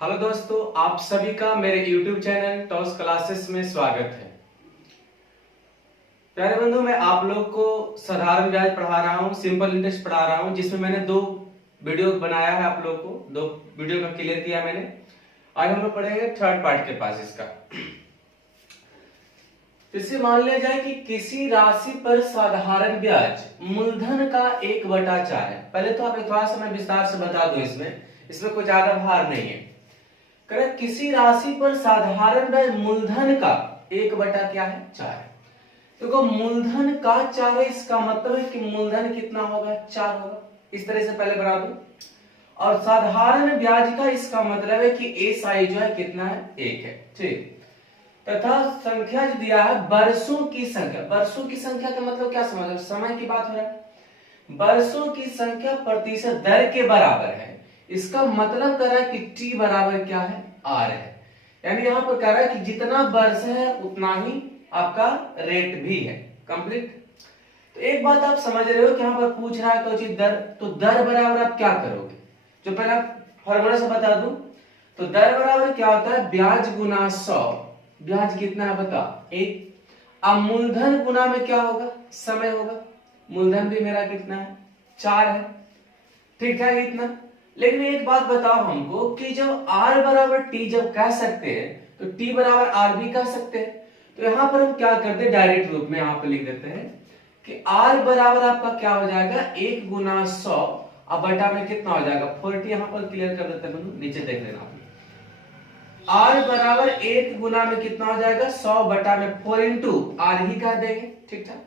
Hello दोस्तों, आप सभी का मेरे YouTube चैनल टॉस क्लासेस में स्वागत है। प्यारे बंधु, मैं आप लोग को साधारण ब्याज पढ़ा रहा हूँ, सिंपल इंटरेस्ट पढ़ा रहा हूँ, जिसमें मैंने दो वीडियो बनाया है। आप लोग को दो वीडियो का क्लियर किया मैंने। आज हम लोग पढ़ेंगे थर्ड पार्ट के पास इसका। इसे मान लिया जाए कि किसी राशि पर साधारण ब्याज मूलधन का 1/4 है। पहले तो आप थोड़ा सा मैं विस्तार से बता दूं, इसमें कोई ज्यादा भार नहीं है। किसी राशि पर साधारण ब्याज मूलधन का 1/4 है। देखो, मूलधन का 4 है, इसका मतलब है कि मूलधन कितना होगा? 4 होगा। इस तरह से पहले बना दो। और साधारण ब्याज का इसका मतलब है कि ए साई जो है कितना है? 1 है। ठीक। तथा संख्या जो दिया है वर्षों की संख्या। वर्षों की संख्या का मतलब क्या समझ? समय की बात हो रहा है। वर्षों की संख्या प्रतिशत दर के बराबर है। इसका मतलब कह रहा है कि टी बराबर क्या है? आर है। यानी यहां पर कह रहा है कि जितना वर्ष है उतना ही आपका रेट भी है। कंप्लीट। तो एक बात आप समझ रहे हो कि यहां पर पूछ रहा है कोई चीज दर, तो दर बराबर आप क्या करोगे? जो पहला फॉर्मूला से बता दूं, तो दर बराबर क्या होता है? ब्याज गुना 100। ब्याज कितना है बता? 1। अब मूलधन गुना में क्या होगा? समय होगा। मूलधन भी मेरा कितना है? 4 है। ठीक है, इतना। लेकिन एक बात बताओ हमको कि जब R बराबर T जब कह सकते हैं तो T बराबर R भी कह सकते हैं। तो यहां पर हम क्या करते हैं? डायरेक्ट रूप में यहां पर लिख देते हैं कि R बराबर आपका क्या हो जाएगा? 1 गुना 100 अब बटा में कितना हो जाएगा? 40। यहां पर क्लियर कर देते हैं, नीचे देख लेना। R बराबर 1 गुना में कितना हो जाएगा? 100 बटा में 4 इंटू R ही कर देंगे। ठीक ठाक।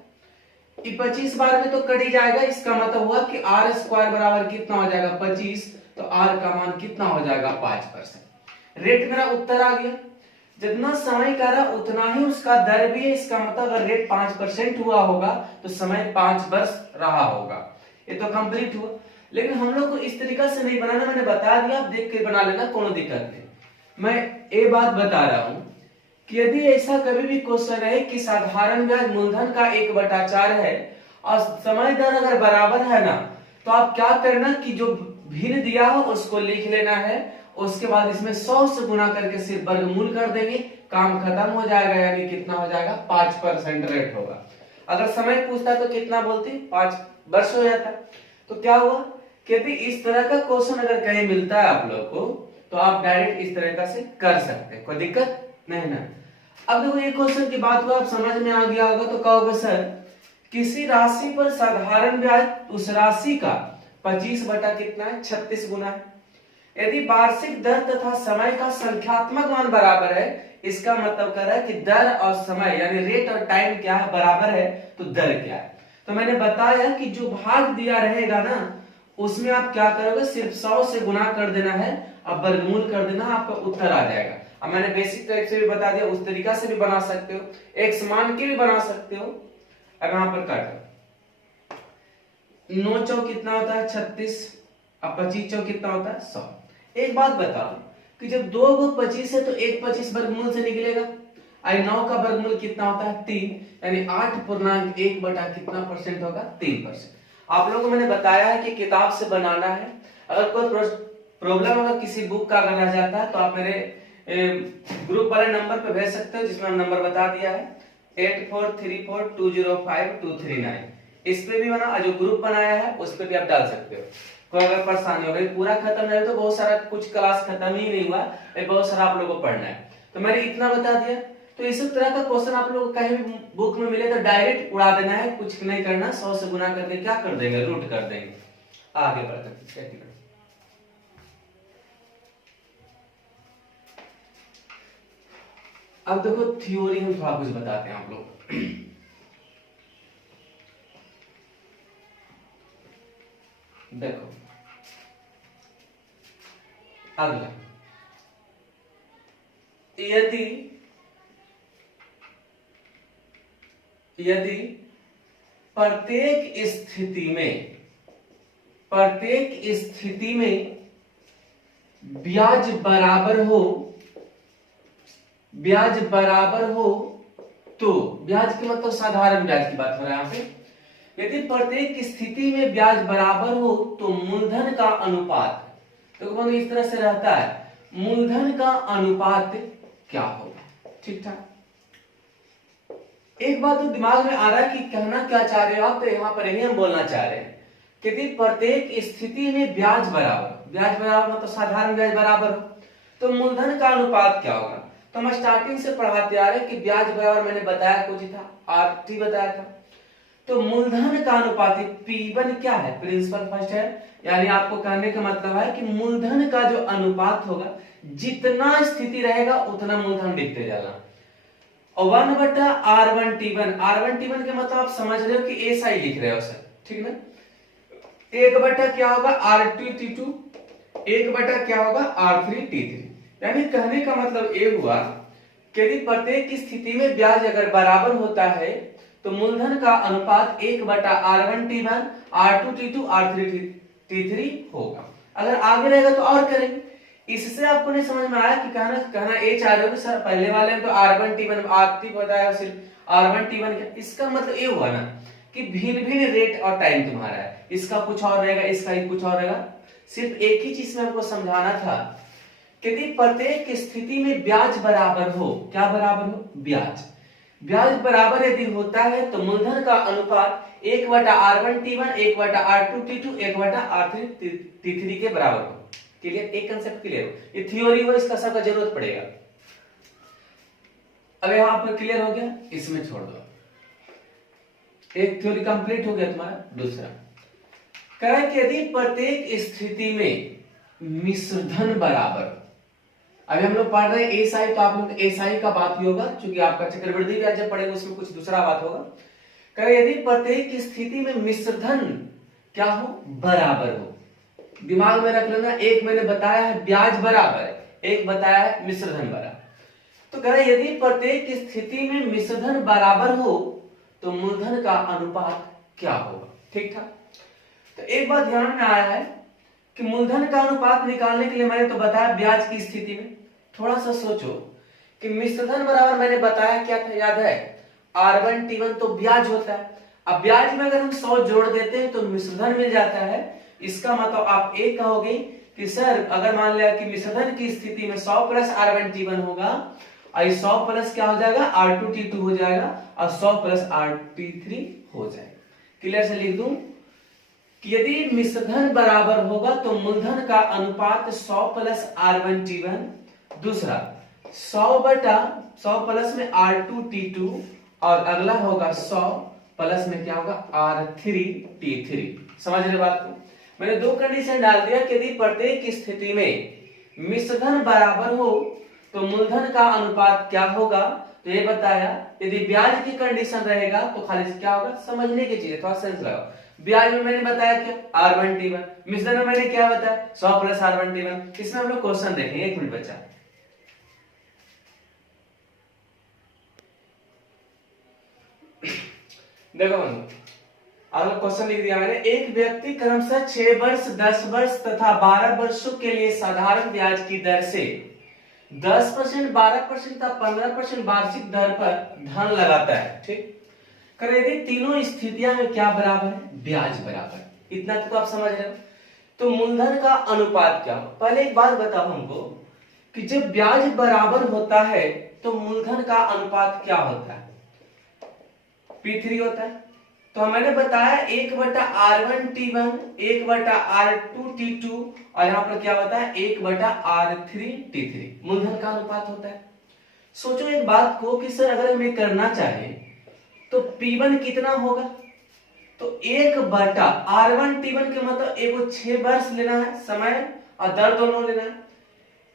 25 बार में तो कट ही जाएगा। इसका मतलब हुआ कि R स्क्वायर बराबर कितना हो जाएगा? 25। तो R का मान कितना हो जाएगा? 5%। रेट मेरा उत्तर आ गया। जितना समय का रहा उतना ही उसका दर भी है। इसका मतलब अगर रेट 5% हुआ होगा तो समय 5 वर्ष रहा होगा। ये तो कंप्लीट हुआ। लेकिन हम लोग को इस तरीका से नहीं बनाना, मैंने बता दिया, आप देख के बना लेना, कोई दिक्कत नहीं। मैं ये बात बता रहा हूं कि यदि ऐसा कभी भी क्वेश्चन है कि साधारण ब्याज मूलधन का 1/4 है और समय दर अगर बराबर है ना, तो आप क्या करना कि जो भिन्न दिया हो उसको लिख लेना है। उसके बाद इसमें 100 से गुना करके सिर्फ वर्गमूल कर देंगे, काम खत्म हो जाएगा। यानी कितना हो जाएगा? 5% रेट होगा। अगर समय पूछता तो कितना बोलती? 5 वर्ष हो जाता। तो क्या हुआ कि यदि इस तरह का क्वेश्चन अगर कहीं मिलता है आप लोग को, तो आप डायरेक्ट इस तरीका से कर सकते हैं, कोई दिक्कत नहीं ना। अब देखो, ये क्वेश्चन की बात हुआ, आप समझ में आ गया होगा। तो कहोगे सर, किसी राशि पर साधारण ब्याज उस राशि का 25 बटा कितना है? 36 गुना है। यदि वार्षिक दर तथा समय का संख्यात्मक मान बराबर है, इसका मतलब कर रहा है कि दर और समय यानी रेट और टाइम क्या है? बराबर है। तो दर क्या है? तो मैंने बताया कि जो भाग दिया रहेगा ना, उसमें आप क्या करोगे? सिर्फ 100 से गुना कर देना है, अब वर्गमूल कर देना, आपका उत्तर आ जाएगा। अब मैंने बेसिक टाइप से भी बता दिया, उस तरीका से भी बना सकते हो, एक्स मान के भी बना सकते हो। अब यहां पर काटो। 9 चौक कितना होता है? 36। अब 25 चौक कितना होता है? 100। एक बात बताओ कि जब 2 को 25 है तो एक 25 वर्गमूल से निकलेगा। आई 9 का वर्गमूल कितना होता है? 3। यानी 8.1 बटा कितना परसेंट होगा? 3%। आप लोगों को मैंने बताया है कि किताब से बनाना है। अगर कोई प्रॉब्लम अगर किसी बुक का अगर आ जाता है तो आप मेरे ग्रुप वाले नंबर पे भेज सकते हो, जिसमें हम नंबर बता दिया है 8434205239। इस पे भी बना, जो ग्रुप बनाया है उस पे भी आप डाल सकते हो। कोई अगर परेशानी हो गई, पूरा खत्म है तो बहुत सारा, कुछ क्लास खत्म ही नहीं हुआ, बहुत सारा आप लोगों को पढ़ना है। तो मैंने इतना बता दिया। तो इस तरह का क्वेश्चन आप लोग कहीं भी बुक में मिले तो डायरेक्ट उड़ा देना है, कुछ नहीं करना। 100 से गुना करके क्या कर देंगे? रूट कर देंगे। आगे बढ़ते हैं। अब देखो, थ्योरी हम थोड़ा कुछ बताते हैं आप लोग। देखो, अगला, यदि प्रत्येक स्थिति में ब्याज बराबर हो तो, ब्याज के मतलब साधारण ब्याज की बात हो रहा है यहाँ पे। यदि प्रत्येक स्थिति में ब्याज बराबर हो तो मूलधन का अनुपात, तो इस तरह से रहता है, मूलधन का अनुपात क्या होगा। ठीक ठाक। एक बात तो दिमाग में आ रहा है कि कहना क्या चाह रहे हो आप, तो यहाँ पर यही हम बोलना चाह रहे हैं कि यदि प्रत्येक स्थिति में ब्याज बराबर मतलब साधारण ब्याज बराबर हो तो मूलधन का अनुपात क्या होगा। तो हम स्टार्टिंग से पढ़ाते आ रहे हैं कि ब्याज बराबर मैंने बताया कुछ था, आरटी बताया था। तो मूलधन का अनुपात P1 क्या है, प्रिंसिपल फर्स्ट है, यानी आपको कहने का मतलब है कि मूलधन का जो अनुपात होगा जितना स्थिति रहेगा उतना मूलधन लिखते जाना। और 1/R1T1, R1T1 के मतलब आप समझ रहे हो कि ऐसा ही लिख रहे हो सर, ठीक ना। 1 क्या होगा R2T2, 1 क्या होगा R3T3। यानी कहने का मतलब ये हुआ कि यदि प्रत्येक स्थिति में ब्याज अगर बराबर होता है तो मूलधन का अनुपात 1/R1T1, R2T2, R3T3 होगा। अगर आगे रहेगा तो और करेंगे। इससे आपको नहीं समझ में आया कि कहना ये चाह रहे हो सर पहले वाले में तो R1T1 R3 बताया, सिर्फ R1T1 क्या, इसका मतलब ये हुआ ना कि भिन्न भिन्न रेट और टाइम तुम्हारा है, इसका कुछ और रहेगा, इसका ही कुछ और रहेगा। सिर्फ एक ही चीज में हमको समझाना था कि यदि प्रत्येक स्थिति में ब्याज बराबर हो, क्या बराबर हो, ब्याज बराबर यदि होता है तो मूलधन का अनुपात 1/R1T1, 1/R2T2, 1/R3T3 के बराबर हो। क्लियर, एक कंसेप्ट क्लियर हो, ये थ्योरी हो, इसका सबका जरूरत पड़ेगा। अब यहां पर क्लियर हो गया, इसमें छोड़ दो, एक थ्योरी कंप्लीट हो गया तुम्हारा। दूसरा कह रहा है कि यदि प्रत्येक स्थिति में मिश्रधन बराबर, अभी हम लोग पढ़ रहे हैं एसआई, तो आप लोग एसआई का बात ही होगा, क्योंकि आपका चक्रवृद्धि ब्याज जब पढ़ेगा उसमें कुछ दूसरा बात होगा। कह रहे यदि प्रत्येक स्थिति में मिश्रधन क्या हो, बराबर हो। दिमाग में रख लेना, एक मैंने बताया है ब्याज बराबर, एक बताया है मिश्रधन बराबर। तो कह रहे यदि प्रत्येक स्थिति में मिश्रधन बराबर हो तो मूलधन का अनुपात क्या होगा। ठीक था। तो एक बात ध्यान में आया है कि मूलधन का अनुपात निकालने के लिए मैंने तो बताया ब्याज की स्थिति में, थोड़ा सा सोचो कि मिश्रधन बराबर मैंने बताया क्या था, याद है, R1T1 तो ब्याज होता है। अब ब्याज में अगर हम 100 जोड़ देते हैं तो मिश्रधन मिल जाता है। इसका मतलब आप एक कहोगे कि सर अगर मान लिया कि मिश्रधन की स्थिति में 100 प्लस R1T1 होगा और 100 प्लस क्या हो जाएगा R2T2 हो जाएगा और 100 प्लस R3T3 हो जाएगा। क्लियर से लिख दूं कि यदि मिश्रधन बराबर होगा तो मूलधन का अनुपात 100 प्लस R1T1, दूसरा 100 प्लस में R2T2 और अगला होगा 100 प्लस में क्या होगा R3T3। समझ रहे बात को। मैंने दो कंडीशन डाल दिया कि यदि प्रत्येक स्थिति में मिश्रधन बराबर हो तो मूलधन का अनुपात क्या होगा, तो ये बताया। यदि ब्याज की कंडीशन रहेगा तो खाली क्या होगा, समझने की चीज है, थोड़ा सेंस लगाओ। ब्याज में मैंने बताया क्या R1T1, मिश्रधन में मैंने क्या बताया 100 प्लस R1T1। इसमें हम लोग क्वेश्चन देखेंगे, एक मिनट बच्चा। देखो बंधु, अगला क्वेश्चन लिख दिया मैंने। एक व्यक्ति क्रमशः 6 वर्ष, 10 वर्ष तथा 12 वर्षों के लिए साधारण ब्याज की दर से 10%, 12% तथा 15% वार्षिक दर पर धन लगाता है। ठीक, कर यदि तीनों स्थितियां में क्या बराबर है, ब्याज बराबर। इतना तो आप समझ रहे हो। तो मूलधन का अनुपात क्या हो। पहले एक बात बताओ हमको कि जब ब्याज बराबर होता है तो मूलधन का अनुपात क्या होता है, P3 होता है। तो मैंने बताया 1/R1T1, 1/R2T2 और यहां पर क्या होता है 1/R3T3 मूलधन का अनुपात होता है। सोचो एक बात को कि सर अगर हमें करना चाहे तो P1 कितना होगा, तो 1/R1T1 के मतलब एक 6 वर्ष लेना है समय और दर दोनों लेना है,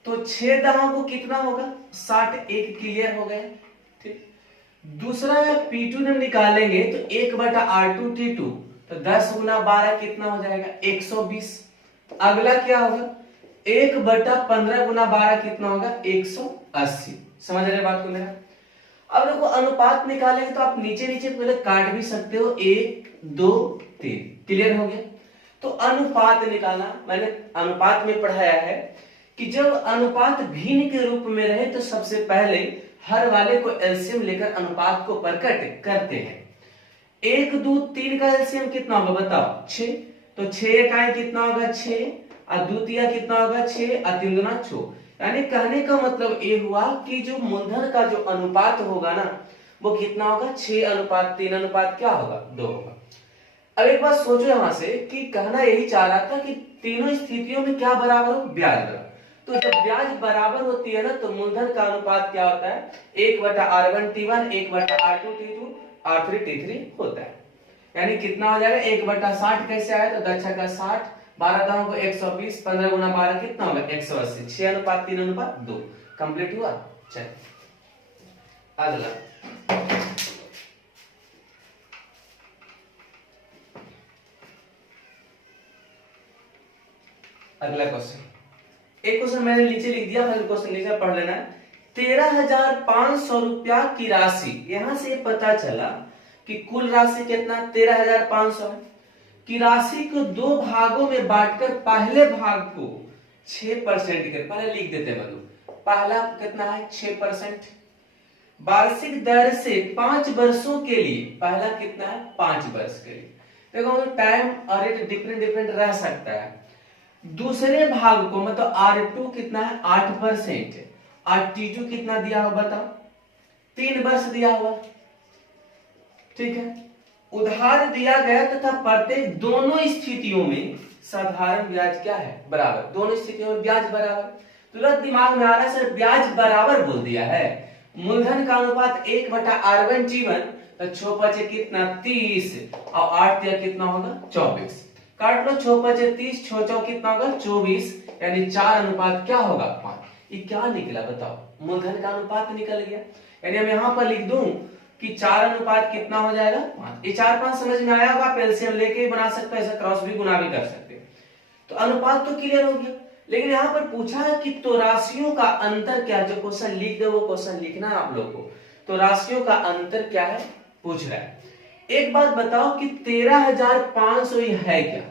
तो 6 दहां को कितना होगा 60, एक क्लियर हो गया। ठीक, दूसरा है P2 जब निकालेंगे तो 1/R2T2, तो 10 गुना 12 कितना हो जाएगा 120। अगला क्या होगा 1/15 गुना 12 कितना होगा 180। समझ रहे बात को मेरा। अब देखो अनुपात निकालेंगे तो आप नीचे नीचे पहले काट भी सकते हो, 1 2 3, क्लियर हो गया। तो अनुपात निकालना, मैंने अनुपात में पढ़ाया है कि जब अनुपात भिन्न के रूप में रहे तो सबसे पहले हर वाले को एलसीएम लेकर अनुपात को प्रकट करते हैं। 1 2 3 का एलसीएम कितना होगा बताओ 6, तो 6 इकाई कितना होगा 6 और द्वितीय कितना होगा 6 और 3 गुना 6, यानी कहने का मतलब ये हुआ कि जो मूलधन का जो अनुपात होगा ना वो कितना होगा, 6:3 अनुपात क्या होगा, 2 होगा। अब एक बात सोचो यहां से कि कहना यही चाह रहा था कि तीनों स्थितियों में क्या बराबर हो, ब्याज बराबर। तो जब ब्याज बराबर होती है ना तो मूलधन का अनुपात क्या होता है, 1/r1t1 1/r2t2 r3t3 होता है। यानी कितना हो जाएगा, 1/60 कैसे आया, तो दक्षा का 60, 12 दाओं को 120, 15 गुना 12 कितना होगा, 180, 6:3:2 कंप्लीट हुआ। चल अगला अगला क्वेश्चन, एक क्वेश्चन मैंने नीचे लिख दिया, फिर क्वेश्चन नीचे पढ़ लेना। 13,500 रुपया की राशि, यहां से पता चला कि कुल राशि कितना 13,500 है, की राशि को 2 भागों में बांटकर पहले भाग को 6% कर, पहले लिख देते हैं मधु। पहला कितना है 6%, वार्षिक दर से 5 वर्षों के लिए, पहला कितना है 5 वर्ष के लिए। देखो टाइम और रेट डिफरेंट डिफरेंट रह सकता है। दूसरे भाग को मतलब R2 कितना है 8%, और T2 कितना दिया हुआ बताओ, 3 वर्ष दिया हुआ, ठीक है। उधार दिया गया तथा प्रत्येक दोनों स्थितियों में साधारण ब्याज क्या है, बराबर, दोनों स्थितियों में ब्याज बराबर। तुरंत दिमाग में आ रहा है सर ब्याज बराबर बोल दिया है, मूलधन का अनुपात 1/r1t1, तो 6 कितना 30 और 8 दिया कितना होगा 24, काट लो 6 × 30, 6 कितना होगा 24, यानी 4 क्या होगा 5। ये क्या निकला बताओ, मूलधन का अनुपात निकल गया। यानी हम यहाँ पर लिख दूं कि 4 कितना हो जाएगा 5। ये 4 5 समझ में आया होगा, आप एलसीएम लेके भी बना सकते हो, ऐसा क्रॉस भी गुना भी कर सकते हो। तो अनुपात तो क्लियर हो गया, लेकिन यहाँ पर पूछा है कि तो राशियों का अंतर क्या, जो क्वेश्चन लिख दे वो क्वेश्चन लिखना है आप लोग को। तो राशियों का अंतर क्या है पूछ रहा है। एक बात बताओ कि 13,500 है क्या,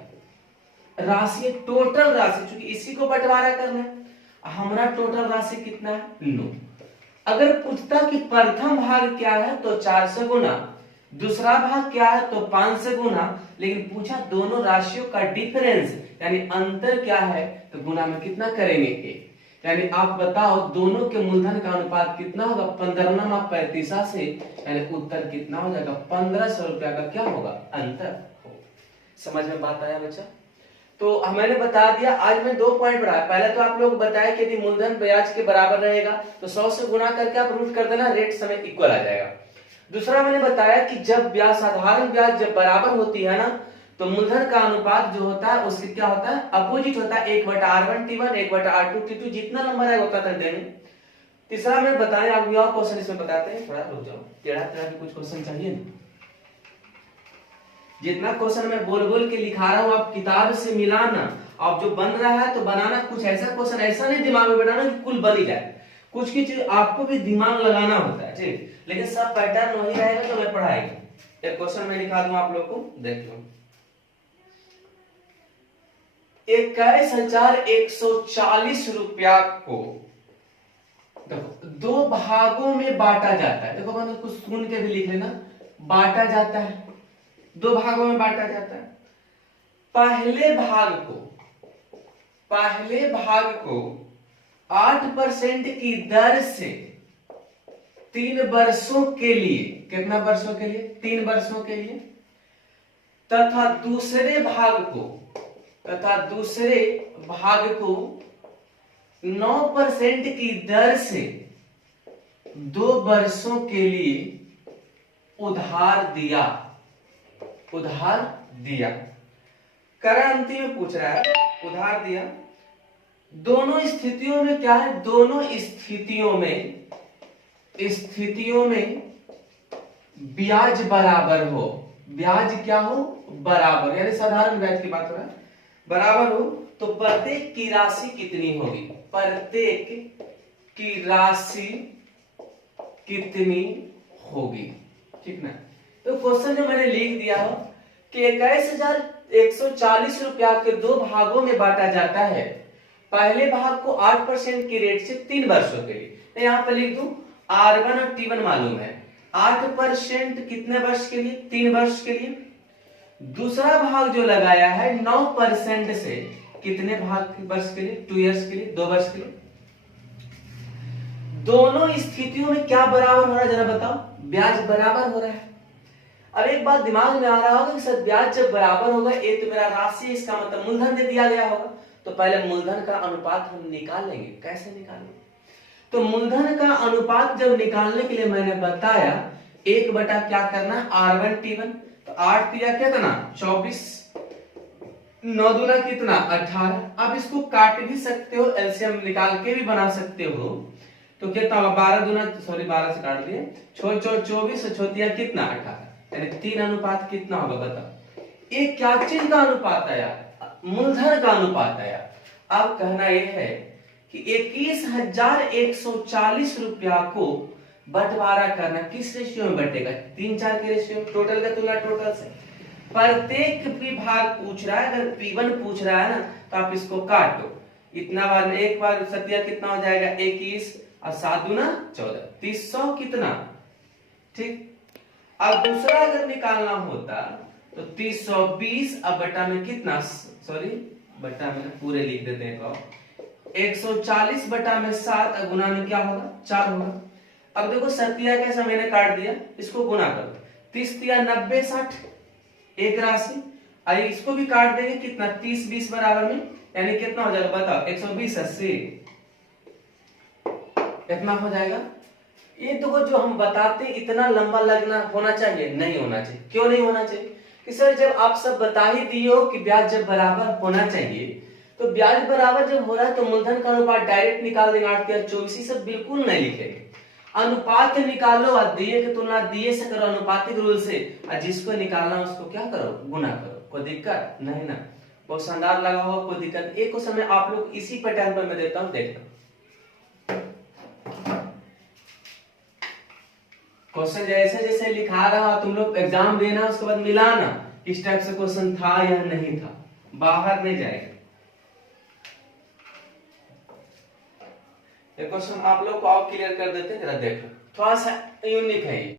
राशि टोटल राशि, चूंकि इसी को बंटवारा करना है, हमारा टोटल राशि कितना है 9। अगर पूछता कि प्रथम भाग क्या है तो 4 से गुना, दूसरा भाग क्या है तो 5 से गुना, लेकिन पूछा दोनों राशियों का डिफरेंस यानी अंतर क्या है तो गुना में कितना करेंगे 1। यानी आप बताओ दोनों के मूलधन का अनुपात कितना होगा, 15 से, यानी उत्तर कितना हो जाएगा 1500 रुपया का क्या होगा अंतर हो। समझ में बात आया बच्चा। तो मैंने बता दिया, आज मैं 2 पॉइंट बढ़ाया। पहले तो आप लोग बताया कि यदि मूलधन ब्याज के बराबर रहेगा तो 100 से गुना करके आप रूट कर देना, रेट समय इक्वल आ जाएगा। दूसरा मैंने बताया कि जब ब्याज साधारण ब्याज जब बराबर होती है ना तो मूलधन का अनुपात जो होता है उसके क्या होता है, अपोजिट होता है, 1/r1t1 1/r2t2, जितना नंबर है उतना कर देंगे। तीसरा मैंने बताया, आप और क्वेश्चन इसमें बताते हैं, थोड़ा रुक जाओ, टेढ़ा टेढ़ा भी कुछ क्वेश्चन चाहिए ना। जितना क्वेश्चन मैं बोल बोल के लिखा रहा हूं आप किताब से मिलाना, आप जो बन रहा है तो बनाना कुछ ऐसा क्वेश्चन, ऐसा नहीं दिमाग में बनाना कि कुल बन ही जाए, कुछ की चीज आपको भी दिमाग लगाना होता है, ठीक। लेकिन सब पैटर्न वही रहेगा तो मैं पढ़ाएगा। एक क्वेश्चन मैं लिखा दूं आप लोग को, देख लो। 21,140 रुपया को देखो 2 भागों में बांटा जाता है। देखो मतलब कुछ सुन के भी लिख लेना, बांटा जाता है, 2 भागों में बांटा जाता है। पहले भाग को 8% की दर से 3 वर्षों के लिए, कितना वर्षों के लिए 3 वर्षों के लिए, तथा दूसरे भाग को 9% की दर से 2 वर्षों के लिए उधार दिया। करा अंतिम में पूछ रहा है, उधार दिया। दोनों स्थितियों में क्या है, दोनों स्थितियों में ब्याज बराबर हो, ब्याज क्या हो बराबर, यानी साधारण ब्याज की बात हो रहा है, बराबर हो तो प्रत्येक की राशि कितनी होगी, प्रत्येक की राशि कितनी होगी, ठीक ना। तो क्वेश्चन जो मैंने लिख दिया हो कि 21,140 रुपया के 2 भागों में बांटा जाता है। पहले भाग को 8% की रेट से 3 वर्षों के लिए, तो यहां पर लिख दूं R1 और T1 मालूम है, 8% कितने वर्ष के लिए 3 वर्ष के लिए। दूसरा भाग जो लगाया है 9% से कितने भाग वर्ष के लिए 2 इयर्स के लिए 2 वर्ष के लिए। दोनों स्थितियों में क्या बराबर हो रहा है जरा बताओ, ब्याज बराबर हो रहा है। अब एक बात दिमाग में आ रहा होगा कि सर ब्याज जब बराबर होगा, ये तो मेरा राशि, इसका मतलब मूलधन दे दिया गया होगा, तो पहले मूलधन का अनुपात हम निकाल लेंगे। कैसे निकालेंगे? तो मूलधन का अनुपात जब निकालने के लिए मैंने बताया 1 बटा क्या करना, R1 T1, तो 8 तिया कितना 24, 9 दूना कितना 18। अब इसको काट भी सकते हो, एलसीएम निकाल के भी बना सकते हो, तो कितना 12 दूना, सॉरी 12 से काट दिए, 6 24, 6 कितना 18, यानी 3 अनुपात कितना होगा बताओ। ये क्या चीज का अनुपात आया? मूलधन का अनुपात आया। अब कहना यह है कि 21,140 रुपया को बंटवारा करना किस रेशियो में बटेगा? 3-4 के रेशियो में, टोटल का तुलना टोटल से। प्रत्येक विभाग पूछ रहा है, अगर P1 पूछ रहा है ना तो आप इसको काट दो, इतना बार में एक बार सत्या कितना हो जाएगा 21 और 7 दूना 14, 300 कितना, ठीक। अब दूसरा अगर निकालना होता तो 320 अब बटा में कितना, सॉरी बटा में पूरे लिख देते हैं, 140 बटा में 7 गुना में क्या होगा 4 होगा। अब देखो सत्या कैसा मैंने काट दिया, इसको गुना करो, 30 तिया 90 60 एक राशि, आइए इसको भी काट देंगे, कितना 30 20 बराबर में, यानी कितना हो जाएगा बताओ 120 80, इतना हो जाएगा। ये देखो जो हम बताते इतना लंबा लगना होना चाहिए, नहीं होना चाहिए। क्यों नहीं होना चाहिए? कि सर जब आप सब बता ही दिए हो कि ब्याज जब बराबर होना चाहिए, तो ब्याज बराबर जब हो रहा है तो मूलधन का अनुपात डायरेक्ट निकाल देंगे, 8 तिया 24, सब बिल्कुल नहीं लिखेंगे। अनुपात निकालो और दिए की तुलना दिए से करो अनुपातिक रूल से, और जिसको निकालना उसको क्या करो गुना करो, कोई दिक्कत नहीं ना। बहुत शानदार लगा होगा, कोई दिक्कत। एक क्वेश्चन में आप लोग इसी पैटर्न पर मैं देता हूं, देखना क्वेश्चन जैसे जैसे लिखा रहा तुम लोग एग्जाम देना, उसके बाद मिलाना किस टाइप से क्वेश्चन था या नहीं था, बाहर नहीं जाएगा। ये क्वेश्चन आप लोग को और क्लियर कर देते हैं, जरा देखो, थोड़ा सा यूनिक है ये।